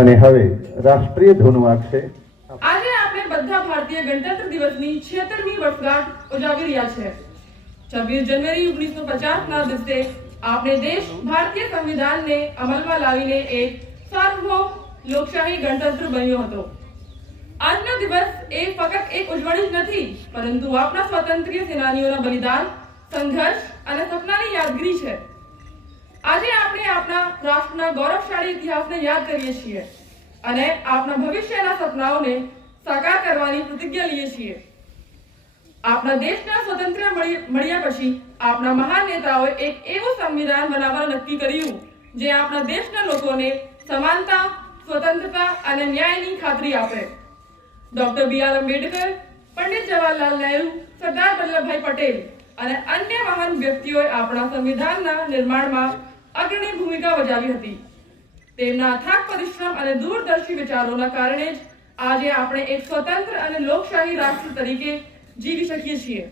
અને હવે રાષ્ટ્રીય ધૂન વાગશે। આજે આપણે બધા ભારતીય ગણતંત્ર દિવસની 76મી વર્ષગાંઠ ઉજવી રહ્યા છે। 26 જાન્યુઆરી 1950 ના દિવસે આપણે દેશ ભારતીય સંવિધાનને અમલમાં લાવીને એક સાર્વભૌમ લોકશાહી ગણતંત્ર બન્યો હતો। આજનો દિવસ એ ફક્ત એક ઉજવણી જ નથી, પરંતુ આપણા સ્વાતંત્ર્ય સેનાનીઓના બલિદાન, સંઘર્ષ અને સપનાની યાદગીરી છે। આજે આપણે આપણા રાષ્ટ્રના ગૌરવશાળી ઇતિહાસને યાદ કરીએ છીએ અને આપણા ભવિષ્યના સપનાઓને સાકાર કરવાની પ્રતિજ્ઞા લઈએ છીએ। આપણા દેશના સ્વતંત્ર મળ્યા પછી આપણા મહાન નેતાઓએ એક એવું સંવિધાન બનાવવાનું નક્કી કર્યું જે આપણા દેશના લોકોને સમાનતા, સ્વતંત્રતા અને ન્યાયની ખાતરી આપે। ડોક્ટર બી.આર. આંબેડકર, પંડિત જવાહરલાલ નહેરુ, સરદાર વલ્લભભાઈ પટેલ અને અન્ય મહાન વ્યક્તિઓએ આપણા સંવિધાનના નિર્માણમાં અગ્રણી ભૂમિકા ભજવી હતી। તેમના અથાગ પરિશ્રમ અને દૂરદર્શી વિચારોના કારણે જ આજે આપણે એક સ્વતંત્ર અને લોકશાહી રાષ્ટ્ર તરીકે જીવી શકીએ છીએ।